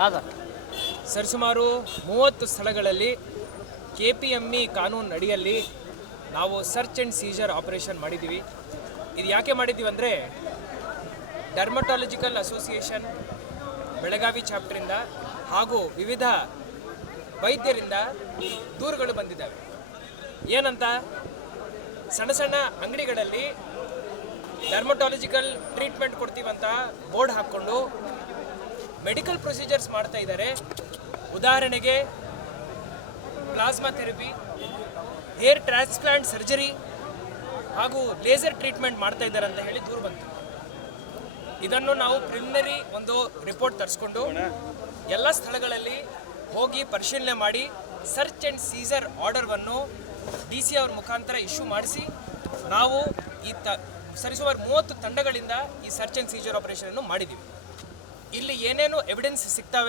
ಹಾಂ ಸರ್ ಸರಿಸುಮಾರು ಮೂವತ್ತು ಸ್ಥಳಗಳಲ್ಲಿ ಕೆ ಪಿ ಎಂ ಕಾನೂನು ಅಡಿಯಲ್ಲಿ ನಾವು ಸರ್ಚ್ ಆ್ಯಂಡ್ ಸೀಜರ್ ಆಪರೇಷನ್ ಮಾಡಿದ್ದೀವಿ. ಇದು ಯಾಕೆ ಮಾಡಿದ್ದೀವಿ ಅಂದರೆ ಡರ್ಮಟಾಲಜಿಕಲ್ ಅಸೋಸಿಯೇಷನ್ ಬೆಳಗಾವಿ ಚಾಪ್ಟರಿಂದ ಹಾಗೂ ವಿವಿಧ ವೈದ್ಯರಿಂದ ದೂರುಗಳು ಬಂದಿದ್ದಾವೆ. ಏನಂತ? ಸಣ್ಣ ಸಣ್ಣ ಅಂಗಡಿಗಳಲ್ಲಿ ಡರ್ಮಟಾಲಜಿಕಲ್ ಟ್ರೀಟ್ಮೆಂಟ್ ಕೊಡ್ತೀವಂತ ಬೋರ್ಡ್ ಹಾಕ್ಕೊಂಡು ಮೆಡಿಕಲ್ ಪ್ರೊಸೀಜರ್ಸ್ ಮಾಡ್ತಾ ಇದ್ದಾರೆ. ಉದಾಹರಣೆಗೆ plasma therapy, hair transplant surgery ಹಾಗೂ ಲೇಸರ್ ಟ್ರೀಟ್ಮೆಂಟ್ ಮಾಡ್ತಾ ಇದ್ದಾರೆ ಅಂತ ಹೇಳಿ ದೂರು ಬಂತು. ಇದನ್ನು ನಾವು ಪ್ರಿಲಿಮಿನರಿ ಒಂದು ರಿಪೋರ್ಟ್ ತರಿಸ್ಕೊಂಡು ಎಲ್ಲ ಸ್ಥಳಗಳಲ್ಲಿ ಹೋಗಿ ಪರಿಶೀಲನೆ ಮಾಡಿ, ಸರ್ಚ್ ಆ್ಯಂಡ್ ಸೀಸರ್ ಆರ್ಡರ್ವನ್ನು ಡಿ ಸಿ ಅವ್ರ ಮುಖಾಂತರ ಇಶ್ಯೂ ಮಾಡಿಸಿ, ನಾವು ಈ ತ, ಸರಿಸುಮಾರು ಮೂವತ್ತು ತಂಡಗಳಿಂದ ಈ ಸರ್ಚ್ ಆ್ಯಂಡ್ ಸೀಜರ್ ಆಪರೇಷನನ್ನು ಮಾಡಿದ್ದೀವಿ. ಇಲ್ಲಿ ಏನೇನು ಎವಿಡೆನ್ಸ್ ಸಿಗ್ತವೆ